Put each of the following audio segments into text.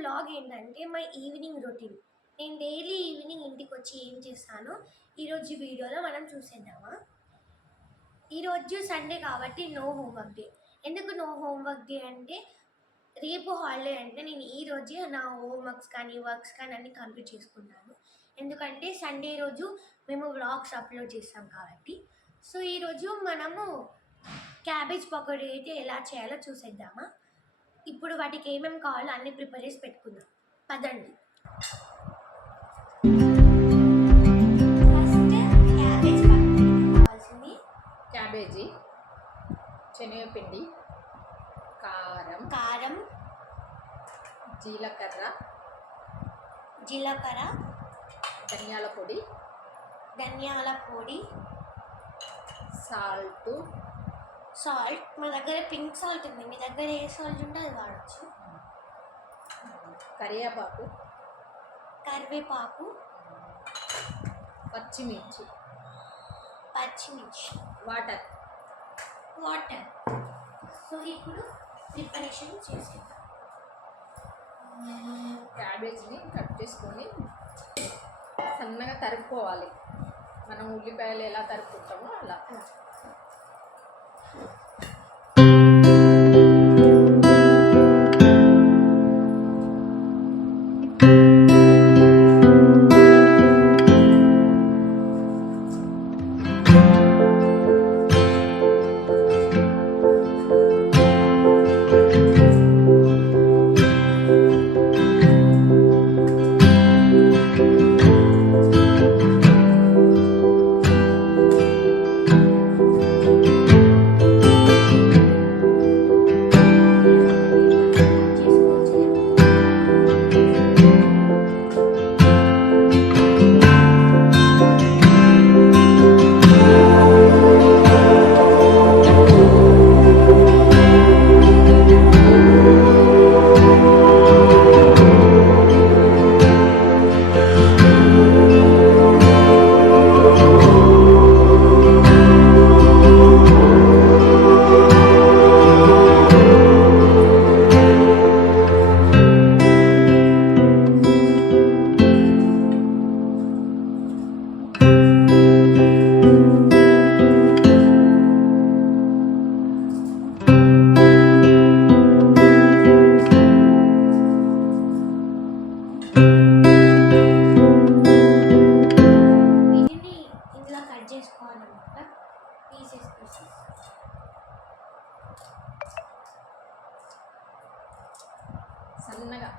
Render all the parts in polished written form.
Vlog ఏంటంటే my evening routine. నేను daily evening ఇంటికి వచ్చి ఏం చేస్తానో ఈరోజు వీడియోలో మనం చూసేద్దామా. ఈరోజు సండే కాబట్టి నో హోంవర్క్ డే. ఎందుకు నో హోంవర్క్ డే అంటే రేపు హాలిడే అంటే నేను ఈరోజే నా హోంవర్క్స్ కానీ వర్క్స్ కానీ అన్నీ కంప్లీట్ చేసుకుంటాను. ఎందుకంటే సండే రోజు మేము వ్లాగ్స్ అప్లోడ్ చేస్తాం కాబట్టి. సో ఈరోజు మనము క్యాబేజ్ పకోడీ అయితే ఎలా చేయాలో చూసేద్దామా. ఇప్పుడు వాటికి ఏమేమి కావాలో అన్ని ప్రిపేర్ చేసి పెట్టుకుందాం, పదండి. ఫస్ట్ క్యాబేజ్ కావాల్సింది క్యాబేజీ, శనగపిండి, కారం, జీలకర్ర, ధనియాల పొడి, సాల్ట్. మా దగ్గర పింక్ సాల్ట్ ఉంది, మీ దగ్గర ఏ సాల్ట్ ఉంటే అది వాడచ్చు. కరివేపాకు, పచ్చిమిర్చి, వాటర్. సో ఇప్పుడు ప్రిపరేషన్ చేసేద్దాం. క్యాబేజ్ని కట్ చేసుకొని సన్నగా తరుక్కోవాలి. మనం ఉల్లిపాయలు ఎలా తరుక్కుంటామో అలా.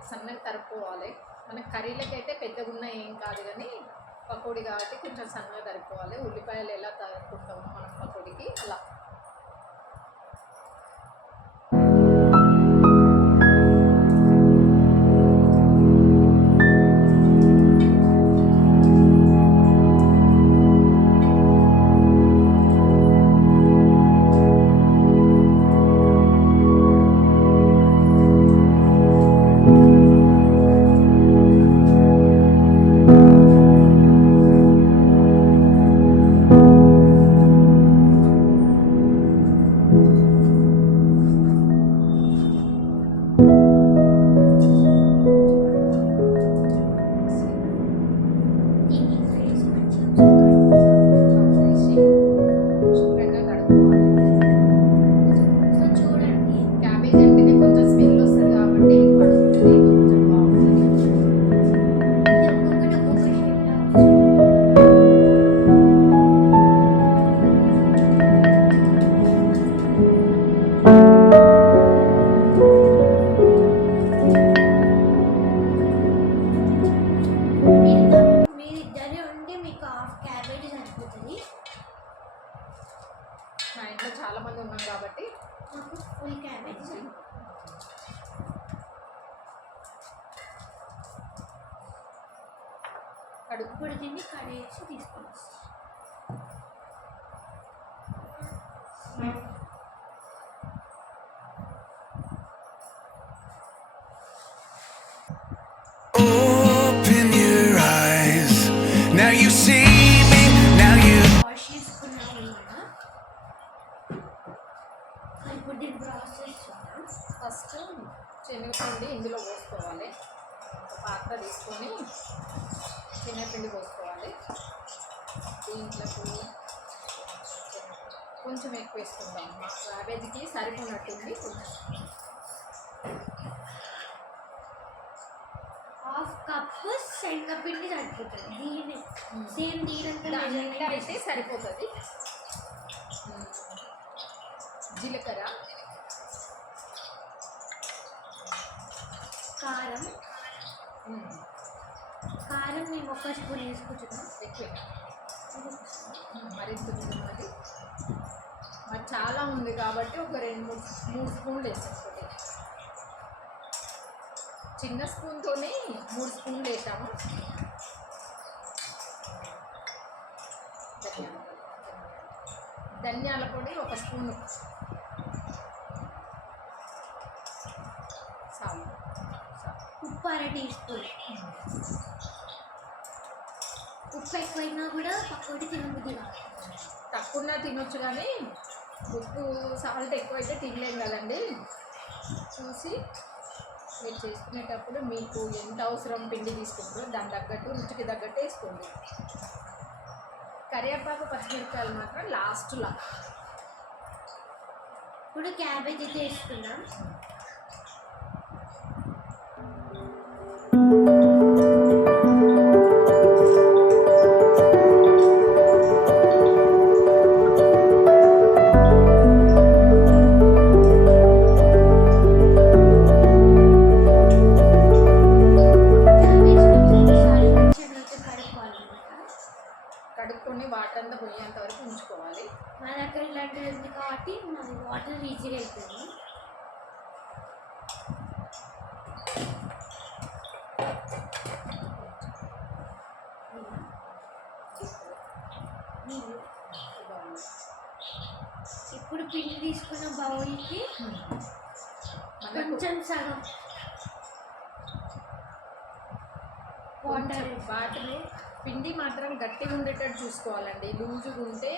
సన్నగా తరుక్కోవాలి. మన కర్రీలకి అయితే పెద్దగా ఉన్న ఏం కాదు, కానీ పకోడీ కాబట్టి కొంచెం సన్నగా తరుక్కోవాలి. ఉల్లిపాయలు ఎలా తరుక్కుంటామో మనం పకోడీకి అలా. మా ఇంట్లో చాలా మంది ఉన్నాం కాబట్టి ఫుల్ క్యాబేజ్. ఇప్పుడు దీన్ని కడిగేసి తీసుకొని Open your eyes. Now you see me. Now you. Wash చేసుకున్నాము కదా. సో ఇప్పుడు దీని ప్రాసెస్ చూద్దాం. ఫస్ట్ శనగపిండి ఇందులో పోసుకోవాలి. ఒక పాత్ర తీసుకొని శనగపిండి పోసుకోవాలి. దీంట్లోకి కొంచెం ఎక్కువ వేసుకుందాం. మా క్యాబేజీకి సరిపోయినట్టుంది. కొంచెం హాఫ్ కప్ శనగపిండి సరిపోతుంది. దీని సేమ్ దీనంతా దాని నిండా అయితే సరిపోతుంది. జీలకర్ర, కారం కారం మేము 1 స్పూన్ వేసుకుంటున్నాం. ఎక్కువ మరింత ఉన్నది. మరి చాలా ఉంది కాబట్టి ఒక 2-3 స్పూన్లు వేసేసుకోండి. చిన్న స్పూన్తోనే 3 స్పూన్లు వేసాము. ధనియాల పొడి 1 స్పూను, ఉప్పు 1/2 టీ స్పూన్. ఉప్పు ఎక్కువైనా కూడా పక్కోటి తినబుద్ధి కాదు. తక్కువ తినొచ్చు కానీ ఉప్పు సాల్ట్ ఎక్కువైతే తినలేం కదండి. చూసి మీరు చేసుకునేటప్పుడు మీకు ఎంత అవసరం పిండి తీసుకుంటారో దాని తగ్గట్టు రుచికి తగ్గట్టు వేసుకోండి. కరివేపాకు, పచ్చిమిరపకాయలు మాత్రం లాస్ట్లో. ఇప్పుడు క్యాబేజీ అయితే వేసుకుందాం. కడుక్కొని వాటర్ అంతా పోయేంత వరకు ఉంచుకోవాలి. మా దగ్గర ఇలాంటిది ఉంది కాబట్టి మాది వాటర్ ఈజీగా వెళ్తుంది. ఇప్పుడు పిండి తీసుకున్న బౌల్కి కొంచెం సగం వాటర్. పిండి మాత్రం గట్టిగా ఉండేటట్టు చూసుకోవాలండి. లూజుగా ఉంటే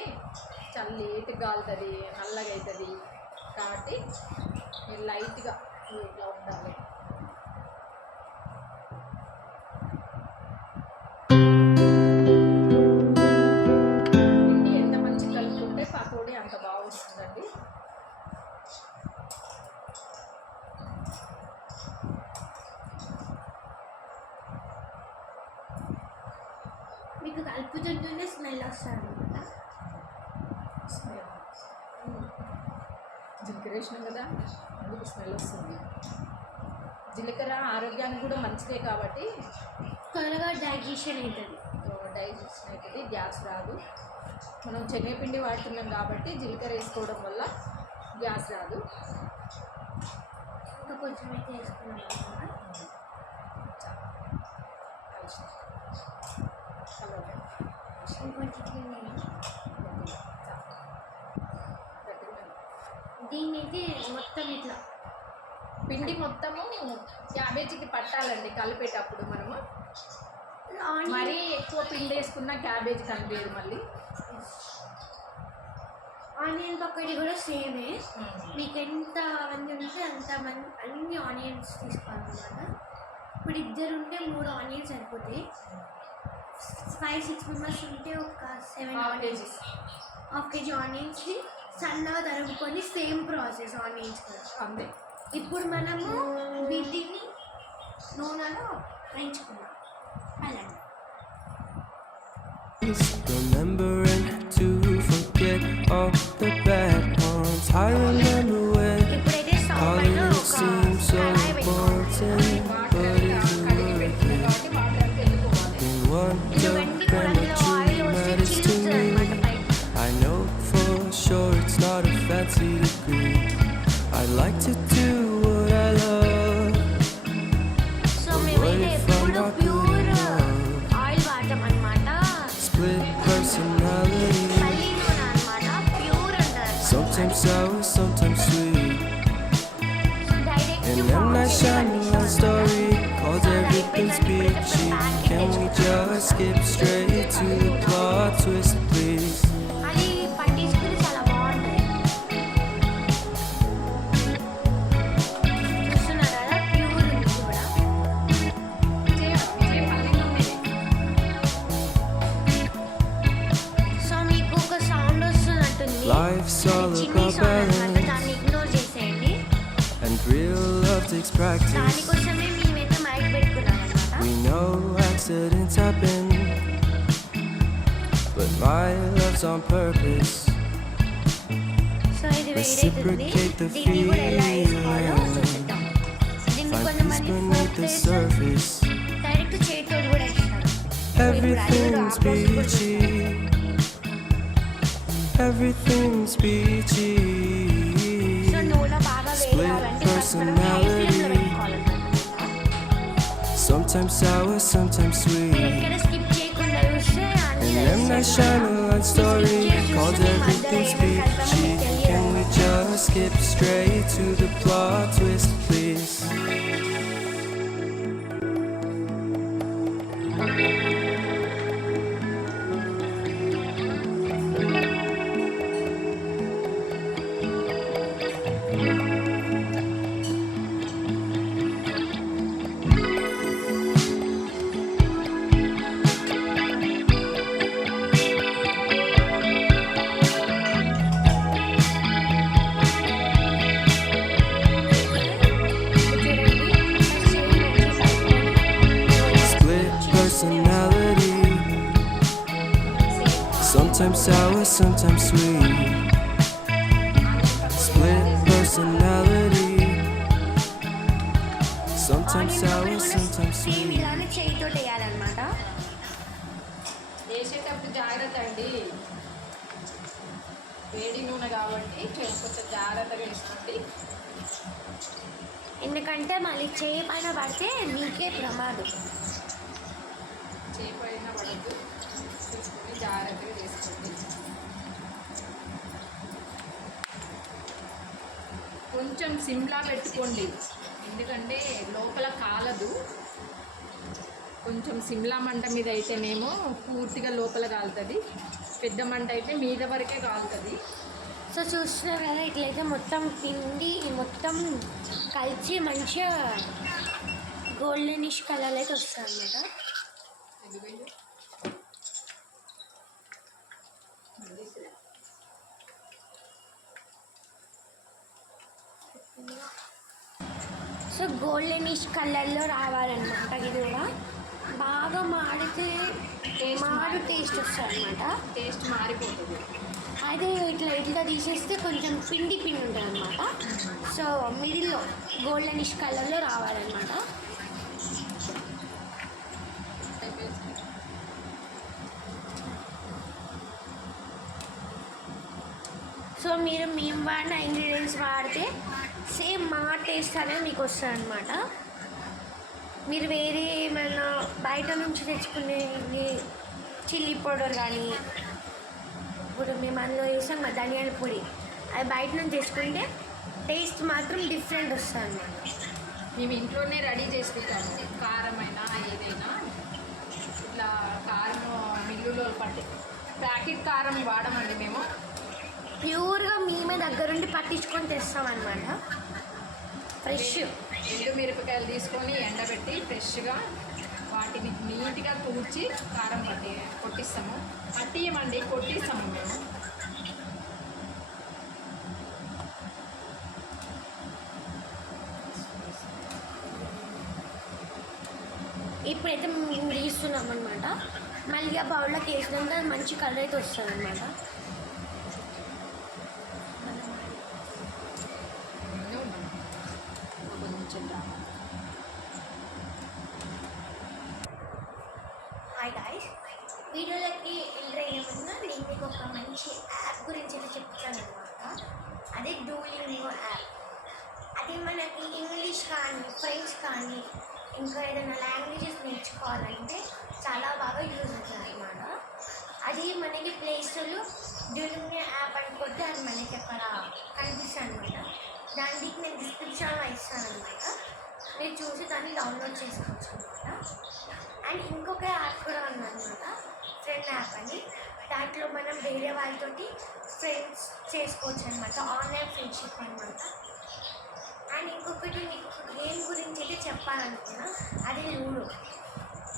చాలా లేట్గా కాలుతుంది, నల్లగా అవుతుంది. కాబట్టి మీరు లైట్గా ఇట్లా ఉండాలి. పిండి ఎంత మంచిగా కలుపుకుంటే పకోడీ అంత బాగా వస్తుందండి. మీకు కలుపుతుంటేనే స్మెల్ వస్తుంది అనమాట. జీలకర్ర వేసినాం కదా, అందుకు స్మెల్ వస్తుంది. జీలకర్ర ఆరోగ్యానికి కూడా మంచిదే కాబట్టి త్వరగా డైజెషన్ అవుతుంది. డైజెషన్ అవుతుంది, గ్యాస్ రాదు. మనం శనగపిండి వాడుతున్నాం కాబట్టి జీలకర్ర వేసుకోవడం వల్ల గ్యాస్ రాదు. ఇంకా కొంచెం అయితే వేసుకున్నాం అనమాట. ఇంకొంచెం దీన్ని అయితే మొత్తం ఇట్లా పిండి మొత్తము క్యాబేజీకి పట్టాలండి. కలిపేటప్పుడు మనము మరీ ఎక్కువ పిండి వేసుకున్న క్యాబేజీ కనిపించదు. మళ్ళీ ఆనియన్ పకోడీ కూడా సేమే. మీకు ఎంత మంది ఉంటే అన్ని ఆనియన్స్ తీసుకోవాలన్నమాట. ఇప్పుడు 2 ఉంటే 3 ఆనియన్స్ సరిపోతాయి. 5-6 మెంబర్స్ ఉంటే ఒక 7 ఆనియన్స్, 1/2 kg ఆనియన్స్ని సన్నగా తరుగుకొని సేమ్ ప్రాసెస్ ఆనియన్స్ కూడా అంతే. ఇప్పుడు మనము వీటిని నూనెలో వేయించుకున్నాం. అలాగే remembering to forget all the bad ones. I remember when ఇప్పుడైతే స్టవ్ all పైన it ఒక seemed so కడాయి పెట్టుకోవాలి. important, but it's కడిగి పెట్టింది కాబట్టి వాటర్ అంతా వెళ్ళిపోవాలి. in one ఇది look వెండి and కూడా the అందులో ఆయిల్ truth వస్తే matters to చీలుస్తుంది అనమాట me. పైన. I know for sure it's not a fancy degree. I like to do what I love. So మేమైతే ఎప్పుడు ప్యూర్ ఆయిల్ వాడతాం అనమాట. Split personality, పల్లి నూనె అనమాట, ప్యూర్ అంటారు. sometimes sour, sometimes sweet. So direct And then I shine my story, cause everything's peachy. Can we just skip straight to the plot twist, please? అది పట్టించుకుని చాలా బాగుంటుంది. చూస్తున్నారు కదా all చిన్ని about సాంగ్ అనమాట, balance, దాన్ని ఇగ్నోర్ చేసేయండి. and real love takes practice. దానికోసమే మేమైతే మైక్ పెట్టుకున్నాం అనమాట. We know accidents happen, but my love's on purpose. So ఇది వేడైతుంది. Reciprocate the దీన్ని కూడా ఎలా వేసుకోవాలో చూపిద్దాం. దీన్ని Find కొంతమంది peace beneath the surface. Direct చేతితో కూడా వేస్తారు. Everything's peachy. Everything's peachy. So నూనె బాగా వేయాలంటే ఫస్ట్ మనం హై ఫ్లేమ్లో పెట్టుకోవాలన్నమాట. Sometimes sour, sometimes sweet. ఎక్కడ స్కిప్ చేయకుండా చూస్తే అన్ని And M. Night Shyamalan story called Everything's Peachy. Can we just skip straight to the plot twist, please? Split personality. Sometimes sour, sometimes sweet. Split personality. Sometimes sour, sometimes same sweet. ఇలానే చేయితో వేయాలన్నమాట. వేసేటప్పుడు జాగ్రత్త అండి, వేడి నూనె కాబట్టి కొంచెం జాగ్రత్తగా వేసుకోండి. ఎందుకంటే మళ్ళీ చేయి పైన పడితే మీకే ప్రమాదం. చేపైన పడద్దు, చూసుకొని జాగ్రత్తగా చేసుకోండి. కొంచెం సిమ్లా పెట్టుకోండి, ఎందుకంటే లోపల కాలదు. కొంచెం సిమ్లా మంట మీద అయితేనేమో పూర్తిగా లోపల కాలుతుంది, పెద్ద మంట అయితే మీద వరకే కాలుతుంది. సో చూస్తున్నారు కదా, ఇట్లయితే మొత్తం పిండి మొత్తం కలిసి మంచిగా గోల్డెనిష్ కలర్ అయితే వస్తుంది అన్నమాట. సో గోల్డెనిష్ కలర్లో రావాలన్నమాట. ఇది కూడా బాగా మాడితే మాడు టేస్ట్ వస్తుంది అనమాట. టేస్ట్ మారిపోతుంది. అయితే ఇట్లా తీసేస్తే కొంచెం పిండి ఉంటుంది అనమాట. సో మిడిల్లో గోల్డెనిష్ కలర్లో రావాలన్నమాట. సో మీరు మేము వాడిన ఇంగ్రీడియంట్స్ వాడితే సేమ్ మా టేస్ట్ అనేది మీకు వస్తుంది అనమాట. మీరు వేరే ఏమైనా బయట నుంచి తెచ్చుకునే చిల్లీ పౌడర్ కానీ, ఇప్పుడు మేము అందులో వేసాం కదా ధనియాల పొడి, అది బయట నుంచి తెచ్చుకుంటే టేస్ట్ మాత్రం డిఫరెంట్ వస్తుంది అన్నమాట. మేము ఇంట్లోనే రెడీ చేసుకుంటాము. కారమైనా ఏదైనా ఇట్లా కారం మిల్లులో పట్టి ప్యాకెట్ కారం వాడమండి మేము. ప్యూర్గా మేమే దగ్గరుండి పట్టించుకొని తెస్తామన్నమాట. ఫ్రెష్ ఎండు మిరపకాయలు తీసుకొని ఎండబెట్టి ఫ్రెష్గా వాటిని నీట్గా తూర్చి కారం కొట్టిస్తాము. పట్టియమండి, కొట్టిస్తాము మేము. ఇప్పుడైతే మేము తీస్తున్నాం అనమాట. మళ్ళీ ఆ బౌల్లోకి వేసినాక అది మంచి కలర్ అయితే వస్తుంది అనమాట. హాయ్ గాయ్స్, వీడియోలోకి ఎంటర్ ముందు నేను మీకు ఒక మంచి యాప్ గురించి అయితే చెప్తాను అనమాట. అదే డూలింగో యాప్. అది మనకి ఇంగ్లీష్ కానీ ఫ్రెంచ్ కానీ ఇంకా ఏదైనా లాంగ్వేజెస్ నేర్చుకోవాలంటే చాలా బాగా యూజ్ అవుతుంది అనమాట. అది మనకి ప్లే స్టోర్లో డూలింగో యాప్ అని కొట్టి అది మనకి అక్కడ కనిపిస్తుంది అనమాట. దానికి నేను డిస్క్రిప్షన్లో ఇస్తాను అనమాట. మీరు చూసి దాన్ని డౌన్లోడ్ చేసుకోవచ్చు అనమాట. అండ్ ఇంకొక యాప్ కూడా ఉందన్నమాట, ఫ్రెండ్ యాప్ అని. దాంట్లో మనం వేరే వాళ్ళతోటి ఫ్రెండ్స్ చేసుకోవచ్చు అనమాట, ఆన్లైన్ ఫ్రెండ్షిప్ అనమాట. అండ్ ఇంకొకటి మీకు ఒక గేమ్ గురించి అయితే చెప్పాలనుకున్నా, అది లూడో.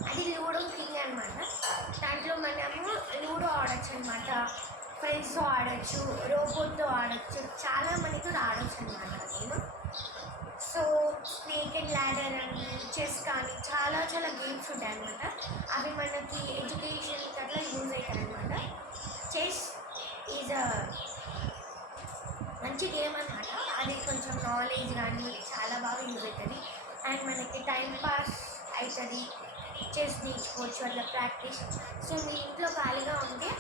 అది లూడో కింగ్ అనమాట. దాంట్లో మనము లూడో ఆడచ్చు అనమాట ఫ్రెండ్స్తో ఆడొచ్చు, రోబోట్తో ఆడొచ్చు, చాలా మందితో ఆడొచ్చు అనమాట game. So snake and ladder అని, చెస్ కానీ చాలా చాలా గేమ్స్ ఉంటాయి అనమాట. అవి మనకి ఎడ్యుకేషన్కి అట్లా యూజ్ అవుతాయి అనమాట. చెస్ ఈజ్ అ మంచి గేమ్ అనమాట. అది కొంచెం నాలెడ్జ్ కానీ చాలా బాగా యూజ్ అవుతుంది. అండ్ మనకి టైం పాస్ అవుతుంది, చెస్ నేర్చుకోవచ్చు అట్లా ప్రాక్టీస్. సో మీ ఇంట్లో ఖాళీగా ఉంటే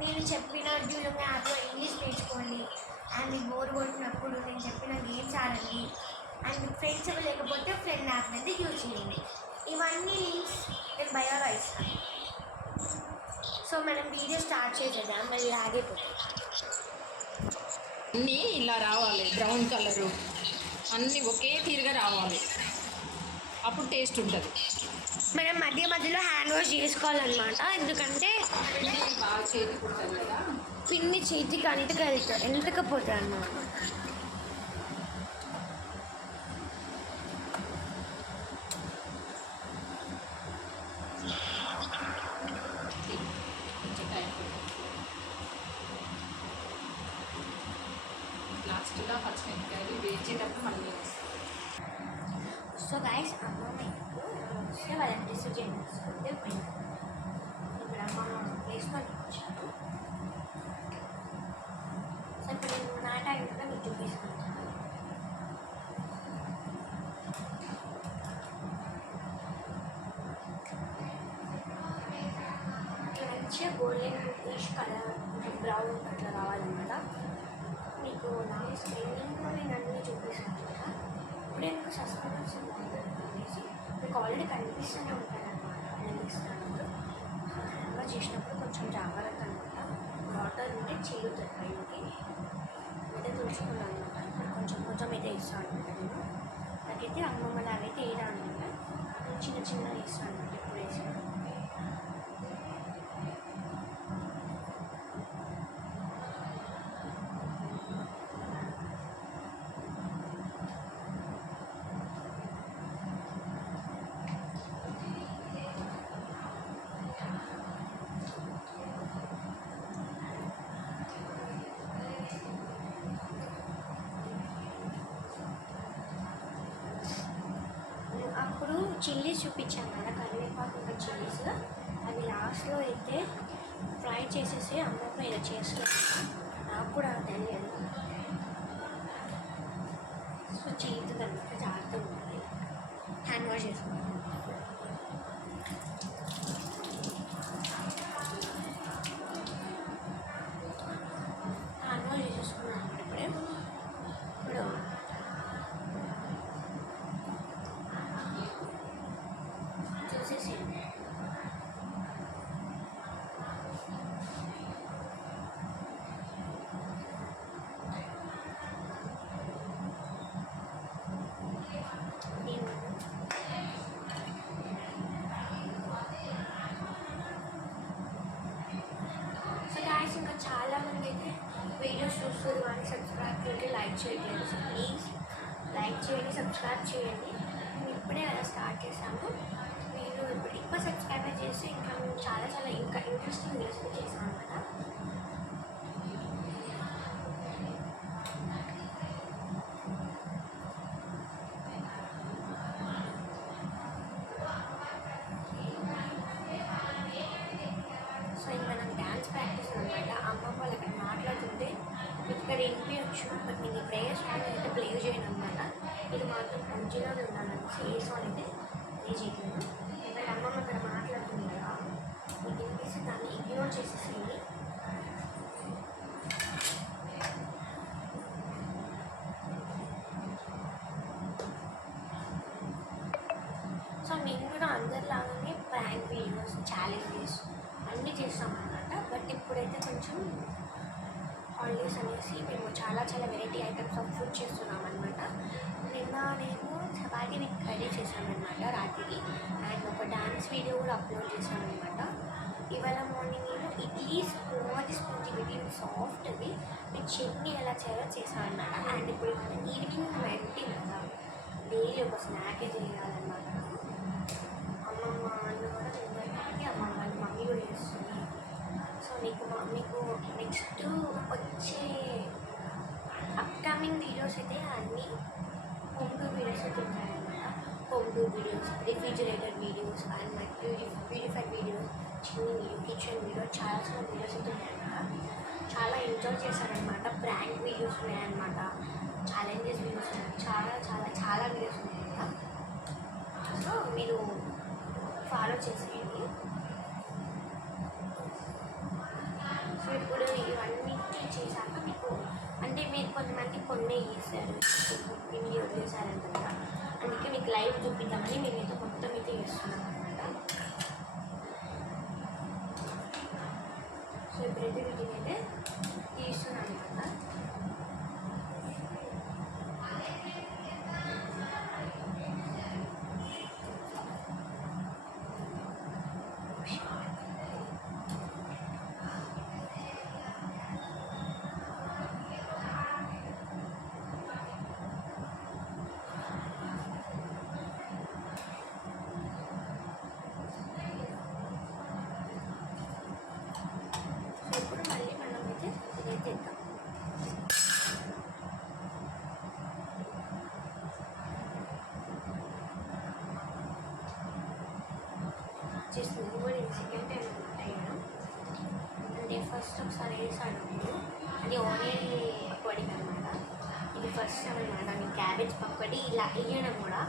నేను చెప్పిన డ్యూలింగ్ యాప్లో ఇంగ్లీష్ నేర్చుకోండి. అండ్ మీకు బోర్ కొట్టినప్పుడు నేను చెప్పిన గేమ్స్ ఆడండి. అండ్ మీకు ఫ్రెండ్స్ లేకపోతే ఫ్రెండ్ యాప్ అనేది యూజ్ చేయండి. ఇవన్నీ లింక్స్ నేను బయోలో ఇస్తాను. సో మనం వీడియో స్టార్ట్ చేసేద్దాం, మళ్ళీ ఆగిపోతుంది. అన్నీ ఇలా రావాలి, బ్రౌన్ కలరు అన్నీ ఒకే తీరుగా రావాలి, అప్పుడు టేస్ట్ ఉంటుంది. మనం మధ్య మధ్యలో హ్యాండ్ వాష్ చేసుకోవాలన్నమాట. ఎందుకంటే బాగా చేతికి ఉంటుంది కదా, పిండి చేతికి ఎంతకపోతుంది అన్నమాట. లాస్ట్గా పచ్చిమిరపకాయలు వేసేటప్పుడు మళ్ళీ సో గైస్, అమ్మ మీకు వస్తే వాళ్ళని రిసీవ్ చేసుకుంటే పోయింది. ఇప్పుడు అమ్మ ప్లేస్మెంట్కి వచ్చారు. సో ఇప్పుడు నేను నా టైం కూడా మీకు చూపిస్తాను. మంచిగా గోల్డెన్ బ్రౌనిష్ కలర్, బ్రౌన్ అట్లా రావాలన్నమాట. మీకు నా స్క్రీన్లో నేను అన్నీ చూపిస్తాను కదా. ఇప్పుడు ఎందుకు సస్పెన్స్ అనేసి మీకు ఆల్రెడీ కనిపిస్తూనే ఉంటానన్నమాట. నేను ఇస్తాను అలా చేసినప్పుడు కొంచెం జాగ్రత్త అనమాట. వాటర్ ఉంటే చేరుతుంది పైనకి, అయితే తుడుచుకున్నాను అనమాట. ఇప్పుడు కొంచెం కొంచెం అయితే ఇస్తాను అనమాట. నేను నాకైతే అమ్మమ్మ లాగైతే వేయడా అనమాట. చిన్న చిన్న వేస్తాను అనమాట. ఎప్పుడు వేసి అప్పుడు చిల్లీస్ చూపించాను కదా, కరివేపాకు ఇంకా చిల్లీస్. అది లాస్ట్లో అయితే ఫ్రై చేసేసి అమ్మమ్మ ఇలా చేస్తున్నాను. నాకు కూడా తెలియదు. సో చేతుంది అనమాట, జాగ్రత్తగా ఉండాలి. హ్యాండ్ వాష్ చేసుకుంటాను. హ్యాండ్ వాష్ చేసేసుకున్నాను అనమాట. ఇప్పుడే ఇప్పుడు చూసేసి ఇంకా చాలామంది అయితే వీడియోస్ చూస్తారు కానీ సబ్స్క్రైబ్ చేయండి, లైక్ చేయట్లేదు. సో ప్లీజ్ లైక్ చేయండి, సబ్స్క్రైబ్ చేయండి. మేము ఇప్పుడే అలా స్టార్ట్ చేసాము. మీరు ఇప్పుడు ఎక్కువ సబ్స్క్రైబ్ చేస్తే ఇంకా మేము చాలా చాలా ఇంకా ఇంట్రెస్టింగ్ వీడియోస్ చేసాం అనమాట. సో ఇది మనం డ్యాన్స్ ప్రాక్టీస్ అనమాట. అమ్మమ్మ వాళ్ళు అక్కడ మాట్లాడుతుంటే ఇక్కడ వినిపించచ్చు, బట్ నేను ఈ ప్రేయర్ సాంగ్ అయితే ప్లే చేయను అనమాట. ఇది మాత్రం మంచిగానే ఉండాలనేసి ఏ సాంగ్ అయితే ప్లే చేయను. ఎందుకంటే అమ్మమ్మ అక్కడ మాట్లాడుతుంది కదా, మీకు వినిపిస్తే దాన్ని ఇగ్నోర్ చేసేసేయండి. సో మేము కూడా అందరిలాగానే ప్రాంక్ వీడియోస్, ఛాలెంజెస్ అన్నీ చేస్తామన్నమాట. బట్ ఇప్పుడైతే కొంచెం హాలిడేస్ అనేసి మేము చాలా చాలా వెరైటీ ఐటమ్స్ ఆఫ్ ఫుడ్ చేస్తున్నాం అనమాట. నిన్న నేను చపాతీ విత్ కర్రీ చేశామన్నమాట రాత్రికి. అండ్ ఒక డాన్స్ వీడియో కూడా అప్లోడ్ చేశామన్నమాట. ఇవాళ మార్నింగ్ నేను ఇడ్లీ స్పాంజీ విత్ సాఫ్ట్ది విత్ చట్నీ ఎలా చేయాలో చేశాను అనమాట. అండ్ ఇప్పుడు ఈవినింగ్ వెంటనే కదా డైలీ ఒక స్నాక్ చేయాలన్నమాట. అమ్మమ్మ అన్న కూడా తింటానికి అమ్మమ్మ వాళ్ళ మమ్మీ కూడా చేస్తుంది. సో మీకు నెక్స్ట్ వచ్చే అప్కమింగ్ వీడియోస్ అయితే అన్నీ హోమ్ టూర్ వీడియోస్ అయితే ఉంటాయన్నమాట. Home tour videos, refrigerator videos and my purified videos, చిన్ని వీడియో, కిచెన్ వీడియో, చాలా చాలా వీడియోస్ అయితే ఉన్నాయన్నమాట. చాలా ఎంజాయ్ చేశారనమాట. ప్రాంక్ వీడియోస్ ఉన్నాయన్నమాట, ఛాలెంజెస్ వీడియోస్ ఉన్నాయి, చాలా చాలా చాలా వీడియోస్ ఉన్నాయన్నమాట. సో మీరు ఫాలో చేసేయండి. సో ఇప్పుడు ఇవన్నీ చేశాక మీకు అంటే మీరు కొంతమంది కొన్నే చేశారు, పిండి వదిలేశారంట కదా, అందుకే మీకు లైవ్ చూపిద్దామని మేమైతే మొత్తం అయితే చేస్తున్నాం అనమాట. సో ఇప్పుడైతే వీటిని అయితే తీస్తున్నాం అనమాట. ఇప్పుడు మళ్ళీ మనం అయితే ఇదైతే ఇద్దాం. చేస్తుంది కూడా ఇది సెకండ్ టైం అనమాట వేయడం. అంటే ఫస్ట్ ఒకసారి వేసాను నేను, అది ఆనియన్ పకోడీకి అనమాట. ఇది ఫస్ట్ టైం అనమాట నేను క్యాబేజ్ పకోడీ ఇలా వేయడం కూడా.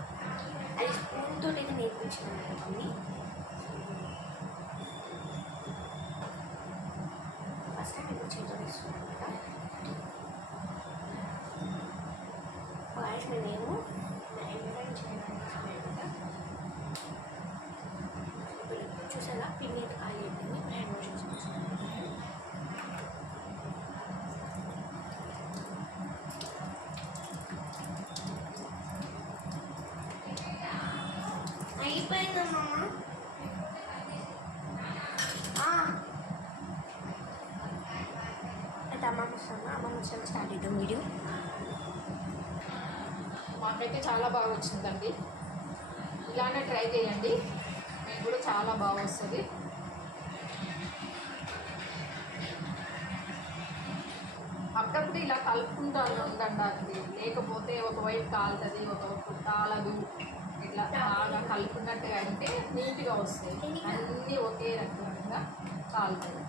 అది స్పూన్తో అయితే నేర్పించాను అనమాట కొన్ని. ఫస్ట్ టైం ఇప్పుడు చేతితో వేస్తున్నాను అనమాట. వాయిస్ మేము ఎండడానికి చేయడానికి అనమాట. చూసారా పిండి అయితే ఖాళీ అయిపోయింది. ఇప్పుడు హ్యాండ్ వాష్ చేసుకుంటున్నాను. అయిపోయిందమ్మా. అయితే అమ్మమ్మ వస్తాను స్టార్ట్ చేద్దాం వీడియో. మాకైతే చాలా బాగా వచ్చిందండి. ఇలానే ట్రై చేయండి, మీకు కూడా చాలా బాగా వస్తుంది. అప్పుడప్పుడు ఇలా కలుపుకుంటాను ఉందండి, అది లేకపోతే ఒకవైపు కాలుతుంది, ఒకవైపు కాలదు. ఇట్లా బాగా కలుపుకున్నట్టుగా అంటే నీట్గా వస్తాయి, అన్నీ ఒకే రకంగా కాలుతాయి.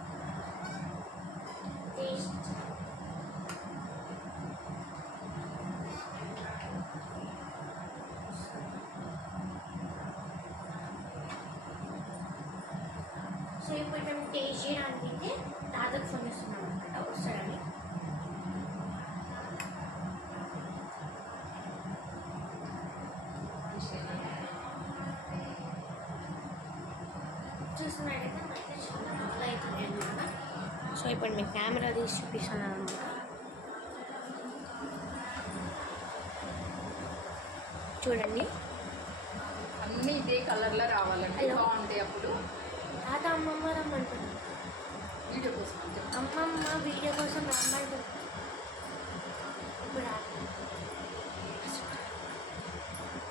సో ఇప్పుడు మేము టేస్ట్ చేయడానికి అయితే దాదాపు ఫోన్ చేస్తున్నాం అనమాట, వస్తాడని. చూస్తున్నట్టయితే మనకి చాలా బాగా అవుతుంది అనమాట. సో ఇప్పుడు మీకు కెమెరా తీసి చూపిస్తున్నాను అనమాట. చూడండి, అన్నీ ఇదే కలర్లో రావాలండి, బాగుంటాయి. అప్పుడు తాత అమ్మమ్మ రమ్మంటుంది, వీడియో కోసం అమ్మమ్మ వీడియో కోసం రమ్మంటుంది. ఇప్పుడు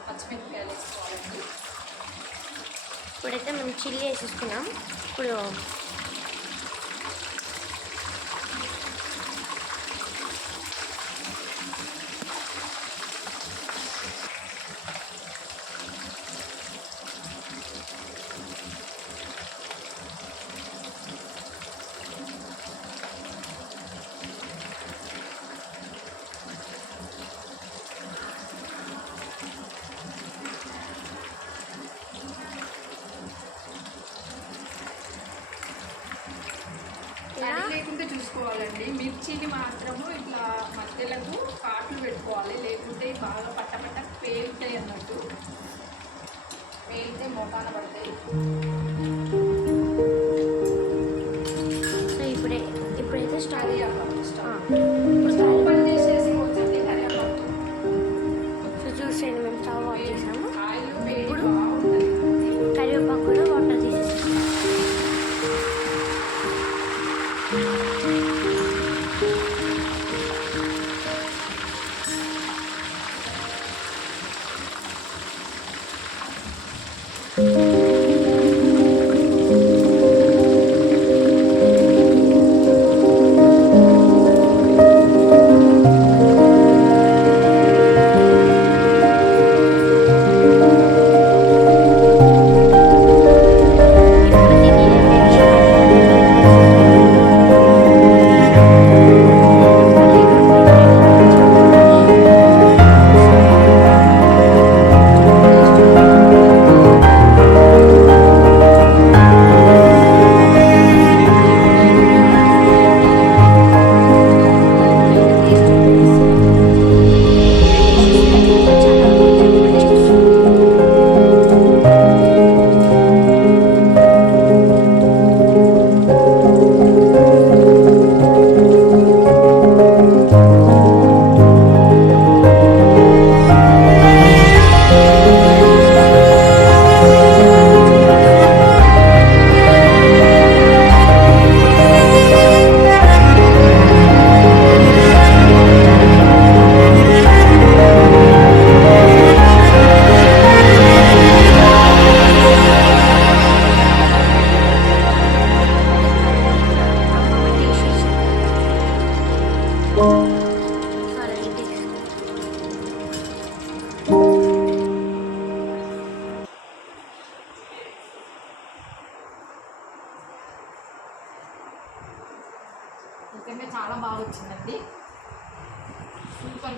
పచ్చిమిరపకాయలు వేసుకోవాలండి. ఇప్పుడైతే మేము చిల్లీ వేసేసుకున్నాం. ఇప్పుడు తడి లేకుంటే చూసుకోవాలండి. మిర్చిని మాత్రము ఇట్లా మధ్యలకు కాట్లు పెట్టుకోవాలి, లేకుంటే బాగా పట్ట పేలుతాయి అన్నట్టు. పేలితే మోటాన పడతాయి. సో ఇప్పుడైతే స్టార్ట్ ఓపెన్ చేసేసి కొంచెం కరివేపాకు. సో చూసేయండి, మేము స్టవ్ ఆఫ్ చేసాము. ఆయిల్ వేడి బాగుంటుంది. కరివేపాకు కూడా వాటర్ తీసేసాము.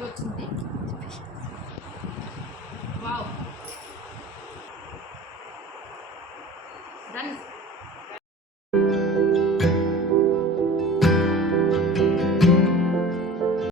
వచ్చింది